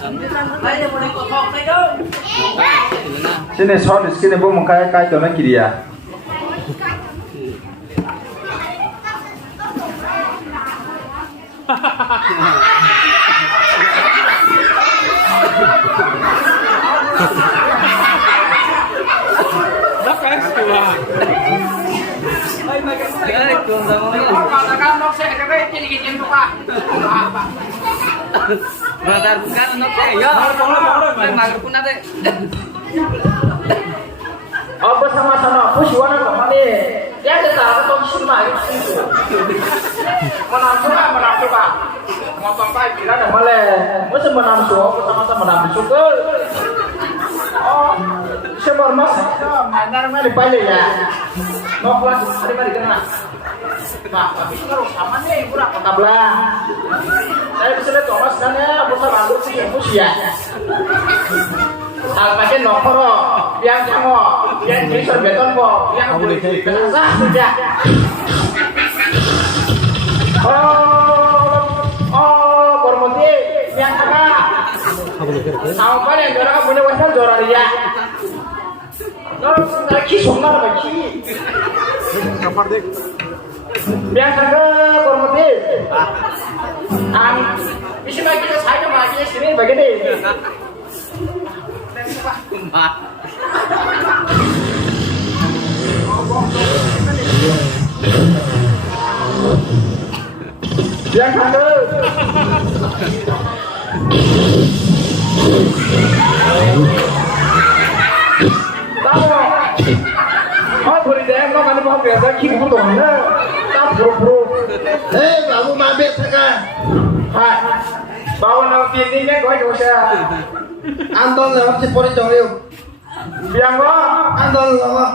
Sini short sini bu mengkai kai tu nak kiri ya. Brother bukan nok ya. Mager pun ada. Apa sama-sama push wana kemana? Ya kita atau semua itu. Menamsu ka. Ngomong kai kira ada male. Mesti menamsu apa sama-sama menamsu ke. Oh, sebar mas. Mana mana pale ya. Nok kelas hari hari kena. Nah, tapi kalau sama nih kurang ketablah. Saya bisa lihat Thomas kan ya, besar anggur sih push ya. Alpakai nokoro, yang camo, yang kisah beton kok, yang boleh sah sudah. Kormoti, yang kakak. Apa yang jorang punya wajah jorang dia. Lagi somnar lagi. Kapar dek. Yang kakak kormoti. Bisa bagi ke saya bagi sini bagi deh. Yang ada. Tahu. Oh, beri dia mau kan mau biasa kipu dong. Tak bro. Kamu mabek sekarang. Hai. Bawa nama pintingnya gue gak usah. Anton lewat si pori jauh. Biang lo. Anton lewat.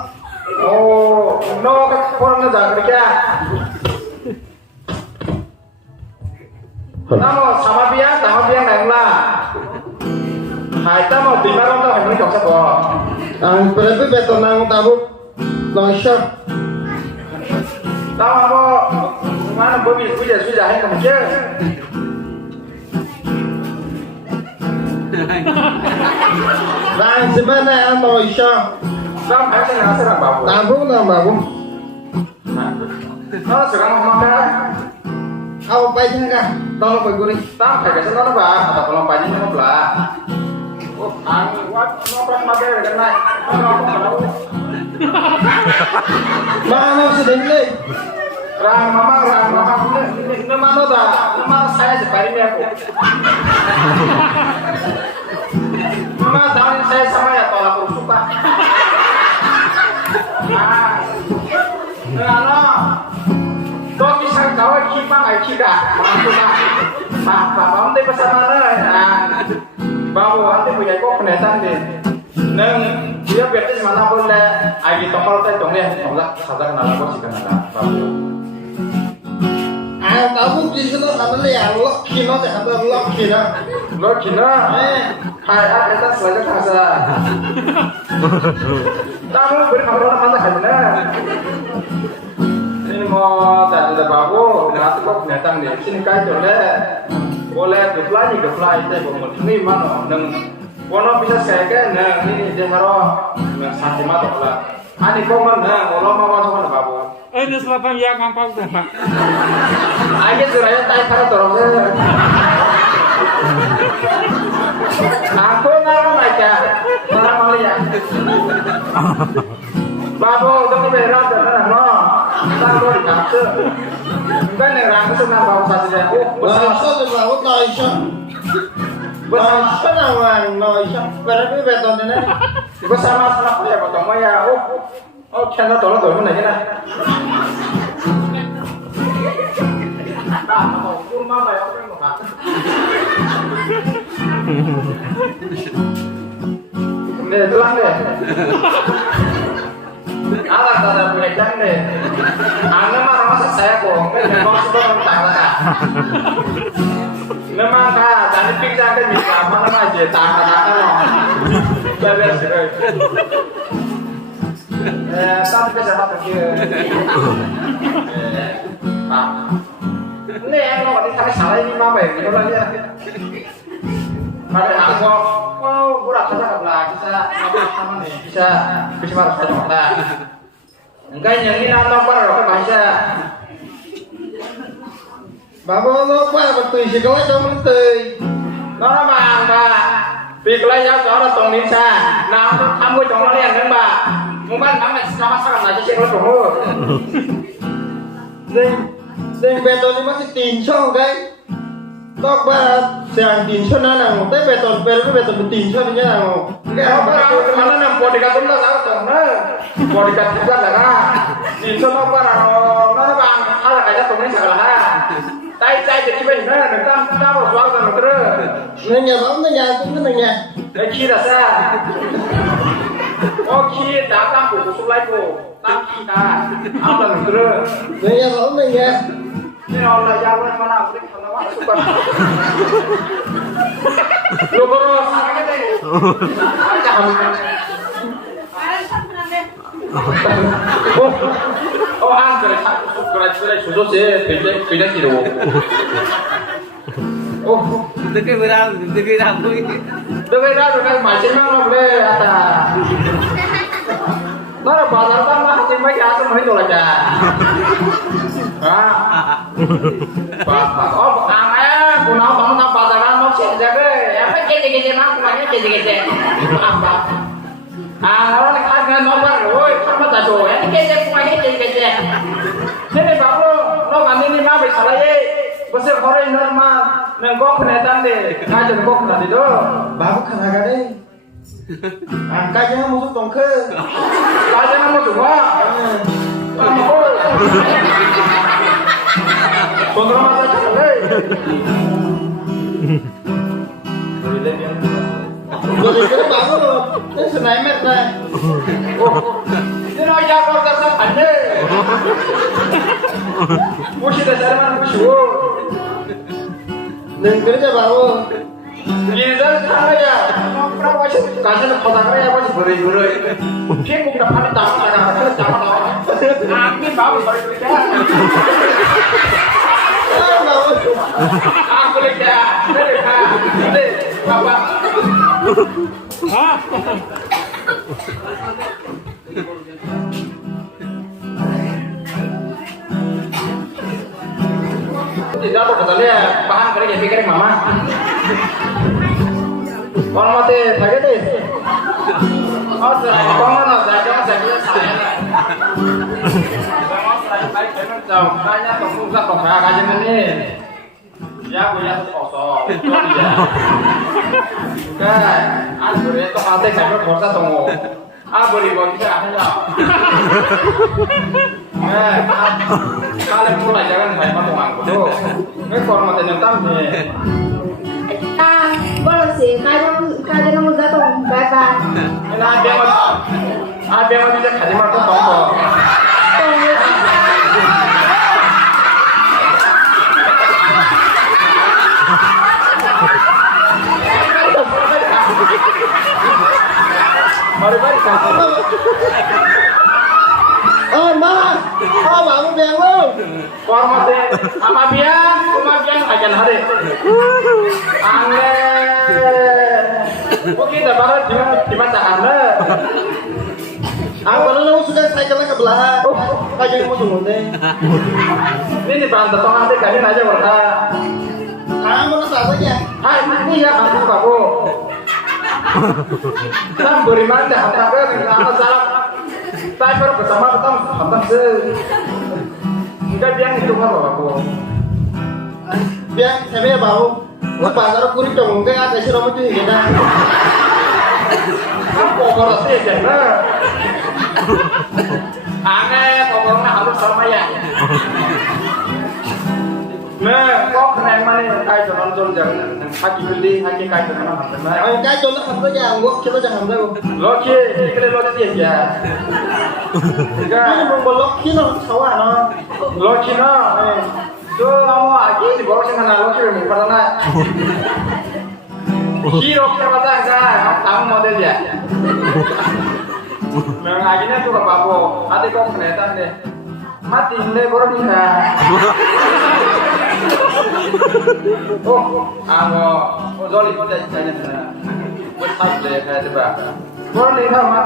Oh, no ke orang ngejar kerja. Namo sama biang lain lah. Hai, kita mau tinggal orang tuh ini kok Berarti betul nang tabu longsor. Tahu apa? Mana boleh sudah ini kamu cek. Nah, sebenarnya longsor. Tahu apa yang ngasih orang babu? Tabu nang babu. Oh, sekarang mau makan. Apa pajang kah? Tolong pergi. Tahu kayak gitu apa? Atau kalau pagi mau belah. Oh, angin kuat, ngobrol mager dan naik. Mana sedang ni? Rang mama, ini mana dah? Mama saya sebari ni aku. Mama tahu saya sama ya tolak aku suka. Ano? Kau bisa kawal kipas ay kika, maksudnya. Bapak nanti pesan mana? Bawo ante punya kok penetan deh. Neng dia berarti mana boleh agi tombol teh dong ya. Enggak sadar kenal kok sih kenal. Tabu di sana ada lihat lo kino deh ada lo kino. Lo kina? Hai, kita selalu kasa. Tamu beri kabar mana kan? Ini mau tadi ada babu, nanti kok penetan deh. Sini kai boleh. Boleh gefly itu bom ini mana neng kono bisa saya kan neng ini dia haro neng santai mata lah ani koman neng orang mau mana babu Ini selatan yang ngampang dah pak. aja suraya tay karo dorong aku nang aja orang mau lihat babu untuk berat dan no tahu di kantor bukan yang rangka tuh nambah saja Longsor tu laut longsor. Longsor nawan longsor. Berarti betul ni. Bersama sama ya potong ya. Oh channel tolong mana aja nah. Kurma apa ya apa yang mau Nih telah deh. Alah tak ada punya jam deh. Anda mah masa saya kok, memang sudah mentah. Memang kah, tadi pikir kan bisa apa nama aja, tangan loh. Bebas sih. Sampai ke siapa pergi? Ini yang mau di kami salah ini apa ya? Ini lagi. Mari aku, kurang saja kablah bisa habis sama nih, bisa harus ada lah. Enggak yang ini nonton apa bahasa. Bapak lo qua bật tùy chỉ có cho mình tùy. Nó mà việc lấy giáo cho nó tổng đến xa, nào tham với chúng nó liền đến bà, muốn bán thắng này nó sao lại cho chuyện nó trúng. Dinh bê tông đi mất thì tìm cho cái. Tóc ba sàng tìm cho nó nào, tới bê tông bê tông tìm cho như nào. Cái họ có mà nó nằm body card nó sao tổng nó, body card thì rất là ra, tìm cho nó qua là nó bằng, hay là cái giá tổng đến sao là ha. Tay jadi bên đó người ta vào xoáy rồi nó nữa. Nên nhà bóng tới nhà cũng tới nhà. Cái khi là sao? Có khi đã tăng của số lại của tăng khi ta áo là nó nữa. Nên nhà bóng tới nhà. Thế nào là giao lên mà nào cũng nó quá super. Lu baru sang cái này. Han 그래 조조세 그냥 기로. Cái vừa ra vui. Cái ra rồi cái mà trên mang nó về à. Nó là bảo là tăng mà trên mấy giá tôi mới đồ là chả. Bà ấy, cô nó bắn nó bảo là nó chạy ra cái em phải cái nó cũng phải cái. Nó là khai nó bắt rồi, không có tài rồi, cái cũng phải cái. Thế nên bảo nó làm nên mà bị sao vậy? Bữa sau khỏi đây nó mà mình có cái này tăng để khai cho nó có cái gì đó. Bà có khả năng cái đấy. Cái chứ không có tổng khơi. Cái chứ không có chủ quá. Mà cô còn nó mà chắc là đây. Rồi thì cái bảo nó cái sự này mệt này. Thế nói ra con ta sao hẳn đấy. Bố chị ta sẽ làm cái chú. Đừng cứ cho bảo. Vì rất khá đấy à. Nó quá chứ cả chứ nó khó thắng đấy quá chứ vừa rồi. Phía cũng đập phát tạo là nó tạo đó. Biết bảo bị cái chứ. Aku lihat, đây, bapak. Tidak apa katanya, paham kali ya pikirin mama. Orang mati sakit deh. Oh, saya mana? Saya kayaknya kamu nggak kok aja nih. Ya punya sosok. Kan, aku itu hati saya berasa tunggu. Boleh buat kita aja. Kalian mulai jangan saya ngomong aku tuh. Kalau mati nyentam nih. Boleh sih, kayak kamu jatuh bebas. Nah, ada yang bisa kasih marco tonggo. Mari kasih. Mà, bảo một đèn luôn. Formatnya sama biang ajan hari. Angge. Kok kita baru di mata Anda? Kalau lu sudah cycle ke belahan, kayak mau tunggu deh. Ini bantah tong nanti kalian aja berta. Kamu lu tahu aja. Hai, ini ya kamu babu. Kita beri manja, apa salah? Saya baru bersama ketemu hantam se. Enggak biang itu kan babu. Biang saya babu. Lu pasar kurang dong, enggak ada sih rumah itu gini. Aku kalau sih jadi. Aneh, pokoknya harus sama ya. Nah, kok keren mana kayak nonton jangan haki beli, haki kayak mana nonton. Cái chỗ nó không có nhà, quốc chứ nó chẳng làm đâu. Loki, cái Loki gì vậy? Cái một Loki nó xấu à nó. Loki nó, cho ông lagi di bawah sana Loki memang pernah. Hero siapa saja, kamu model ya. Memang akhirnya tuh bapak hati kau kelihatan deh. Mati deh baru bisa. Zoli kita tanya besar deh kayak coba. Boleh nih sama.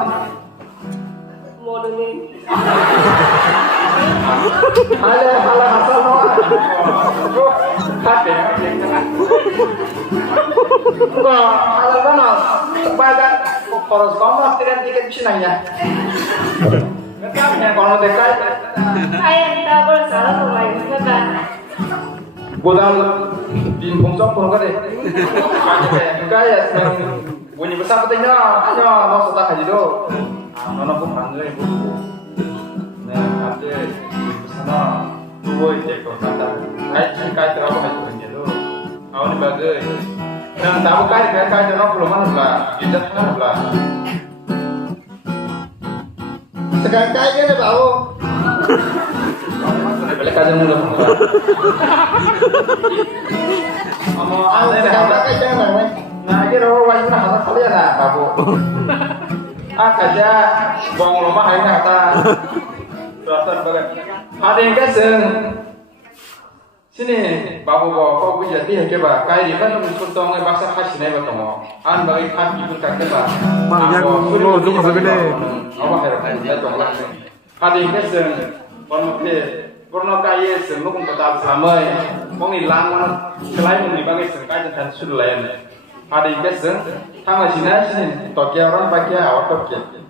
Ada asal no. Hati. Enggak, halal banget. Sebagai poros kompas tidak tiket sinanya. Nggak kalau dekat. Kayak kita bersalah pemain kan. Bodal din pungsok pun kan deh. Kayak bunyi besar katanya, hanya mau setak aja do. Nono pun panggil ibu. Nah, ada sana dua je kau kata. Kayak terapa aja kan do. Awak ni bagai. Nah, tahu kayak nono belum mana pula. Kita mana pula. Sekarang kaya kan bau. Balik aja mulu. Amo Ang ada sekarang dah. kaya jangan weh. Nah, ini rawat wajib nak kata kalian lah, babu. Kerja bong lomba hari nak kata. Terasa bagai. Ada yang kaseng. Sini, babu kau punya dia keba. Kaya dia kan sultan yang bahasa khas ni bertemu. An bagi kan ibu kakek bah. Lo cuma segede. Apa hari ni? Ada yang kaseng. Korno kaya semua pun kata sama. Mong hilang mana? Selain mong dibagai sengkai dan sudah lain. Ada yang kaseng. Tang masih nasi. Tokia orang pakai awak tokia.